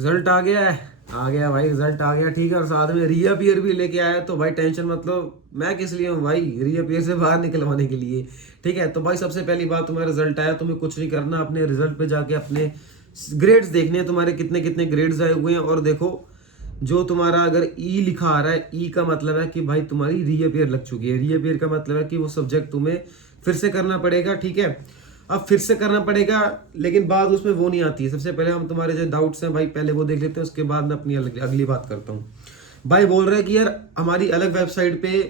Result आ गया भाई, result आ गया, ठीक है। और साथ में रीअपीयर भी लेके आया, तो भाई टेंशन मतलब मैं किस लिए हूँ भाई, रीअपीयर से बाहर निकलवाने के लिए, ठीक है। तो भाई सबसे पहली बात, तुम्हारा रिजल्ट आया, तुम्हें कुछ नहीं करना, अपने रिजल्ट पे जाके अपने ग्रेड्स देखने हैं, तुम्हारे कितने कितने ग्रेड्स आए हुए हैं। और देखो जो तुम्हारा अगर ई लिखा आ रहा है, ई का मतलब है कि भाई तुम्हारी रीअपीयर लग चुकी है। रीअपीयर का मतलब है कि वो सब्जेक्ट तुम्हें फिर से करना पड़ेगा, ठीक है। अब फिर से करना पड़ेगा, लेकिन बात उसमें वो नहीं आती है। सबसे पहले हम तुम्हारे जो डाउट्स हैं भाई पहले वो देख लेते हैं, उसके बाद मैं अपनी अगली बात करता हूँ। भाई बोल रहा है कि यार हमारी अलग वेबसाइट पे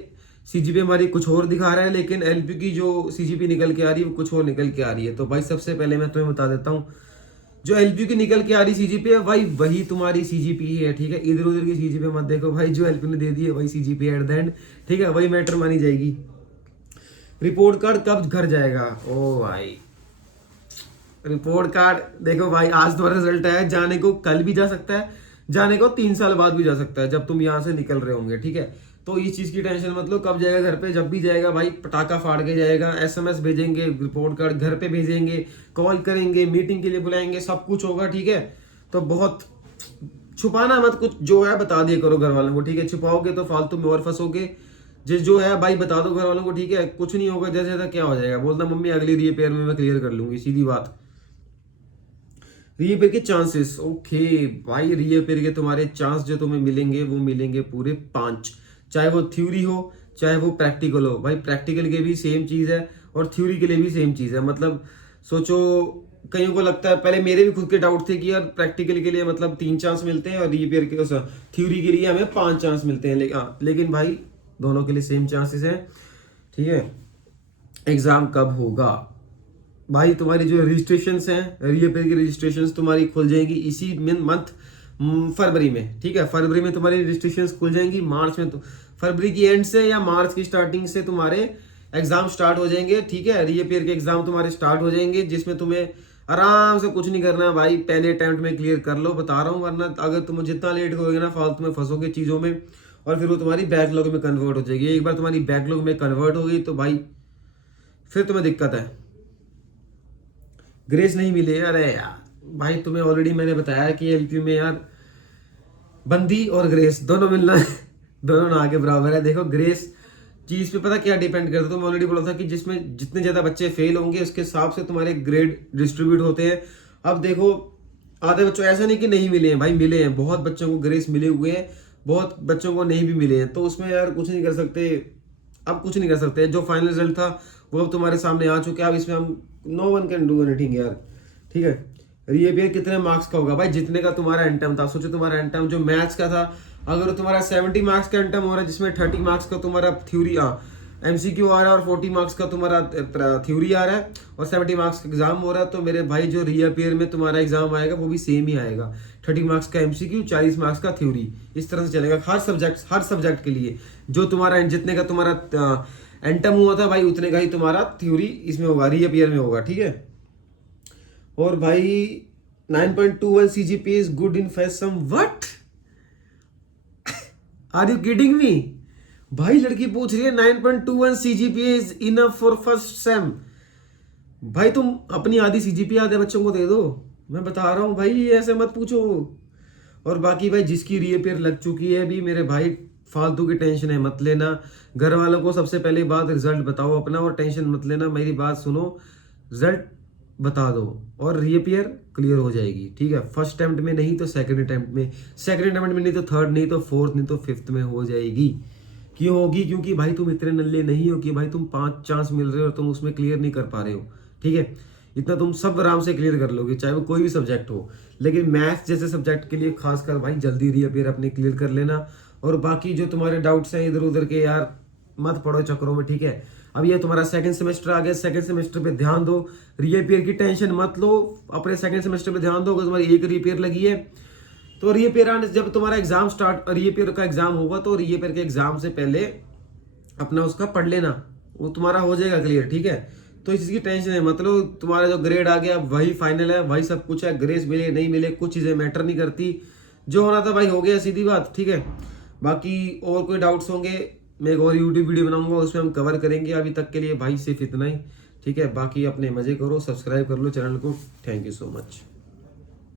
सीजीपी हमारी कुछ और दिखा रहा है, लेकिन एलपी की जो सीजीपी निकल के आ रही है वो कुछ और निकल के आ रही है। तो भाई सबसे पहले मैं तुम्हें बता देता हूँ, जो एलपी की निकल के आ रही सीजीपी है भाई वही तुम्हारी सीजीपी ही है, ठीक है। इधर उधर की सीजीपी मत देखो भाई, जो एलपी ने दे दी है वही सीजीपी एट द एंड, ठीक है, वही मैटर मानी जाएगी। रिपोर्ट कार्ड कब घर जाएगा? ओ भाई रिपोर्ट कार्ड देखो भाई, आज तुम्हारा रिजल्ट आया, जाने को कल भी जा सकता है, जाने को 3 साल बाद भी जा सकता है, जब तुम यहाँ से निकल रहे होंगे, ठीक है। तो इस चीज की टेंशन मत लो, कब जाएगा घर पे, जब भी जाएगा भाई पटाखा फाड़ के जाएगा, एसएमएस भेजेंगे, रिपोर्ट कार्ड घर पे भेजेंगे, कॉल करेंगे, मीटिंग के लिए बुलाएंगे, सब कुछ होगा, ठीक है। तो बहुत छुपाना मत, कुछ जो है बता दिया करो घर वालों को, ठीक है। छुपाओगे तो फालतू में और फंसोगे। जिस जो है भाई बता दो घर वालों को, ठीक है। कुछ नहीं होगा, जैसे जैसा क्या हो जाएगा, बोलना मम्मी अगली रीपेयर में मैं क्लियर कर लूंगी, सीधी बात। रीअपीयर के चांसेस, ओके भाई, रीअपीयर के तुम्हारे चांस जो तुम्हें मिलेंगे वो मिलेंगे पूरे 5, चाहे वो थ्योरी हो चाहे वो प्रैक्टिकल हो। भाई प्रैक्टिकल के भी सेम चीज है और थ्योरी के लिए भी सेम चीज है। मतलब सोचो, कईयों को लगता है, पहले मेरे भी खुद के डाउट थे कि यार प्रैक्टिकल के लिए मतलब 3 चांस मिलते हैं और रीअपीयर के थ्योरी के लिए हमें 5 चांस मिलते हैं, लेकिन भाई दोनों के लिए सेम चांसेस हैं, ठीक है। एग्जाम कब होगा? भाई तुम्हारी जो रजिस्ट्रेशंस हैं, रीअपीयर की रजिस्ट्रेशंस तुम्हारी खुल जाएंगी इसी मंथ फरवरी में, ठीक है। फरवरी में तुम्हारी रजिस्ट्रेशंस खुल जाएंगी, मार्च में तो फरवरी की एंड से या मार्च की स्टार्टिंग से तुम्हारे एग्जाम स्टार्ट हो जाएंगे, ठीक है। रीअपीयर के एग्जाम तुम्हारे स्टार्ट हो जाएंगे, जिसमें तुम्हें आराम से कुछ नहीं करना है भाई, पहले अटेम्प्ट में क्लियर कर लो, बता रहा हूँ। वरना अगर तुम जितना लेट करोगे ना, फालतू में फंसोगे चीजों में, और फिर वो तुम्हारी बैकलॉग में कन्वर्ट हो जाएगी। एक बार तुम्हारी बैकलॉग में कन्वर्ट हो गई तो भाई फिर तुम्हें दिक्कत है। ग्रेस नहीं मिली, अरे यार भाई तुम्हें ऑलरेडी मैंने बताया कि एलपी में यार बंदी और ग्रेस दोनों मिलना है, दोनों ना आगे बराबर है। देखो ग्रेस चीज पे पता क्या डिपेंड करता है, तो मैं ऑलरेडी बोला था कि जिसमें जितने ज्यादा बच्चे फेल होंगे उसके हिसाब से तुम्हारे ग्रेड डिस्ट्रीब्यूट होते हैं। अब देखो आधे बच्चों, ऐसा नहीं कि नहीं मिले हैं भाई, मिले हैं, बहुत बच्चों को ग्रेस मिले हुए हैं, बहुत बच्चों को नहीं भी मिले हैं, तो उसमें यार कुछ नहीं कर सकते। अब कुछ नहीं कर सकते, जो फाइनल रिजल्ट था वो अब तुम्हारे सामने आ चुका है। अब इसमें हम no one can do anything यार, ठीक है। रीअपीयर कितने मार्क्स का होगा भाई? जितने का तुम्हारा एंटम था। सोचो तुम्हारा एंटम जो मैथ्स का था, अगर तुम्हारा 70 मार्क्स का एंटम हो रहा है, जिसमें 30 मार्क्स का तुम्हारा थ्योरी एमसीक्यू आ रहा है और 40 मार्क्स का तुम्हारा थ्योरी आ रहा है और 70 मार्क्स का एग्जाम हो रहा है, तो मेरे भाई जो रीअपीयर में तुम्हारा एग्जाम आएगा वो भी सेम ही आएगा। 30 मार्क्स का एमसीक्यू, 40 मार्क्स का थ्योरी, इस तरह से चलेगा हर सब्जेक्ट के लिए। जो तुम्हारा जितने का तुम्हारा एंटम हुआ था भाई, उतने का ही तुम्हारा थ्योरी इसमें होगा, रीअपीयर में होगा, ठीक है। और भाई 9.21 CGPA is good in first sem. What? Are you kidding me? भाई लड़की पूछ रही है 9.21 CGPA is enough for first sem. भाई तुम अपनी आधी CGPA आधे बच्चों को दे दो, मैं बता रहा हूँ भाई, ऐसे मत पूछो। और बाकी भाई जिसकी रीअपीयर लग चुकी है अभी, मेरे भाई फालतू की टेंशन है मत लेना। घर वालों को सबसे पहले बात रिजल्ट बताओ अपना, और टेंशन मत लेना, मेरी बात सुनो, रिजल्ट बता दो और रीअपीयर क्लियर हो जाएगी, ठीक है। फर्स्ट अटेम्प्ट में नहीं तो सेकंड अटेम्प्ट में, सेकंड अटेम्प्ट में नहीं तो थर्ड, नहीं तो फोर्थ, नहीं तो फिफ्थ में हो जाएगी। क्यों होगी? क्योंकि भाई तुम इतने नल्ले नहीं हो कि भाई तुम 5 चांस मिल रहे हो और तुम उसमें क्लियर नहीं कर पा रहे हो, ठीक है। इतना तुम सब आराम से क्लियर कर लोगे, चाहे वो कोई भी सब्जेक्ट हो। लेकिन मैथ्स जैसे सब्जेक्ट के लिए खासकर भाई जल्दी रीअपीयर अपने क्लियर कर लेना। और बाकी जो तुम्हारे डाउट्स हैं इधर उधर के, यार मत पढ़ो चक्करों में, ठीक है। अब ये तुम्हारा सेकंड सेमेस्टर आ गया, सेकंड सेमेस्टर पे ध्यान दो, रीअपीयर की टेंशन मत लो, अपने सेकंड सेमेस्टर पे ध्यान दो। अगर तुम्हारी एक रीअपीयर लगी है तो रीअपीयर आने जब तुम्हारा एग्जाम स्टार्ट, रीअपीयर का एग्जाम होगा तो रीअपीयर के एग्जाम से पहले अपना उसका पढ़ लेना, वो तुम्हारा हो जाएगा क्लियर, ठीक है। तो इस चीज की टेंशन है मतलब, तुम्हारा जो ग्रेड आ गया वही फाइनल है, वही सब कुछ है। ग्रेस मिले नहीं मिले कुछ चीजें मैटर नहीं करती, जो होना था भाई हो गया, सीधी बात, ठीक है। बाकी और कोई डाउट्स होंगे मैं एक और यूट्यूब वीडियो बनाऊंगा, उसमें हम कवर करेंगे। अभी तक के लिए भाई सिर्फ इतना ही, ठीक है। बाकी अपने मजे करो, सब्सक्राइब कर लो चैनल को। Thank you so much.